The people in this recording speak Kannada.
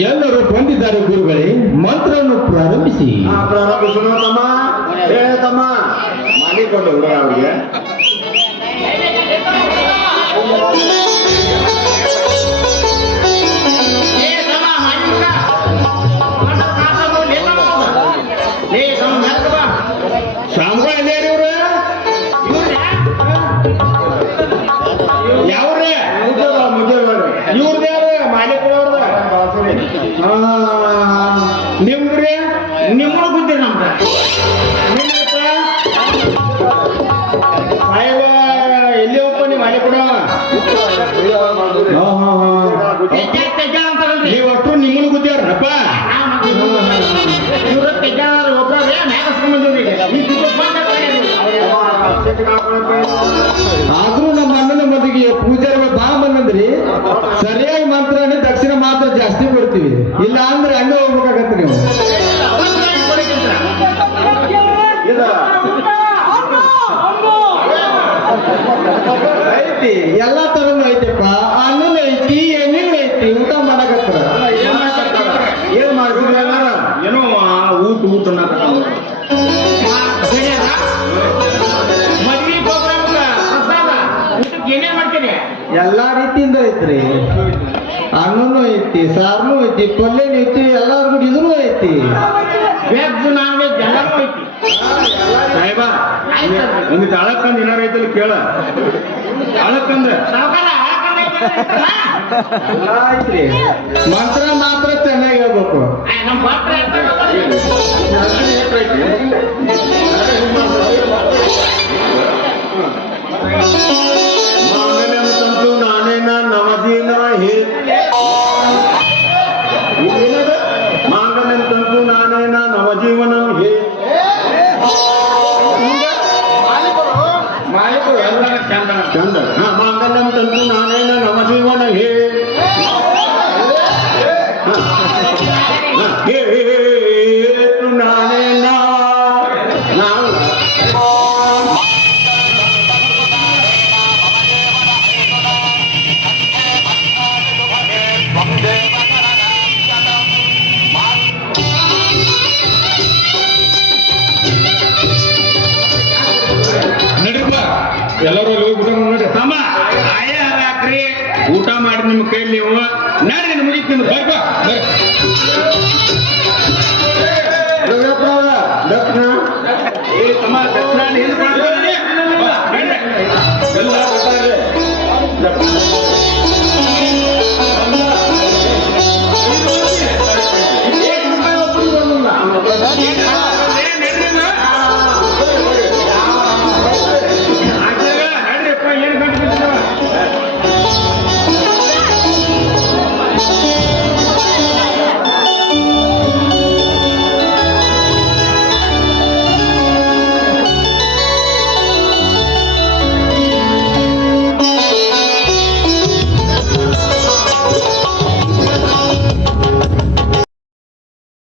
ಎಲ್ಲರೂ ಬಂದಿದ್ದಾರೆ ಗುರುಗಳೇ ಮಂತ್ರವನ್ನು ಪ್ರಾರಂಭಿಸಿ. ಪ್ರಾರಂಭಿಸೋಣ ತಮ್ಮ. ಏ ತಮ್ಮ. ಮಾಡಿಕೊಂಡು ಹುಡುಗ ಅವ್ರಿಗೆ ಯಾರು ಮಾಲೀಕರವ್ರದ ನಿಮ್ದ್ರಿ ನಿಮ್ಮ ಬುದ್ಧಿ ನಮ್ದ ಸಾಹೇಬ ಎಲ್ಲಿ ಹೋಗ್ಪ ನೀವು ಮಾಲೀಕರು ನೀವು ಒಟ್ಟು ನಿಮ್ಮನ್ನು ಗುದ್ದ್ಯಾರಪ್ಪ ಆದ್ರೂ ನಮ್ಮ ಅಣ್ಣನ ಮದುವೆಗೆ ಪೂಜಾರ ಊಟ ಮಾಡ್ತೀರಿ? ಎಲ್ಲಾ ರೀತಿಯಿಂದ ಐತ್ರಿ. ಅನ್ನೂ ಐತಿ ಸಾರ್ನು ಐತಿ ಪಲ್ಯನು ಐತಿ ಎಲ್ಲಾರು ಕೂಡ ಇದೂ ಐತಿ. ವೆಜ್ ನಾನ್ ವೆಜ್ ಎಲ್ಲರೂ ಐತಿ. ಸಾಹೇಬ ಒಂದು ತಾಳಕ್ಕಂದ್ ಏನಾರ ಐತಲ್ಲ ಕೇಳ. ಐತ್ರಿ. ಮಂತ್ರ ಮಾತ್ರ ಚೆನ್ನಾಗಿ ಹೇಳ್ಬೇಕು. ಮಾಲೀಕರು ಎಲ್ಲರ ಚಂದ ಚಂದ ಹಾ ಮಾಂಗಲ್ಯಂ ತಂತು ನಾನೇನ ಎಲ್ಲರೂ ಅಲ್ಲಿ ಊಟ ನೋಡ್ರಿ ತಮ್ಮ. ಆಯ ಊಟ ಮಾಡಿ ನಿಮ್ಮ ಕೈಯಲ್ಲಿ ನೀವು ನಡ್ರಿ ಮುಗಿತು ನಿಮ್ಗೆ ಬರ್ಪ ದಕ್ಷಿಣ ಏ, ತಮ್ಮ ದಕ್ಷಿಣ.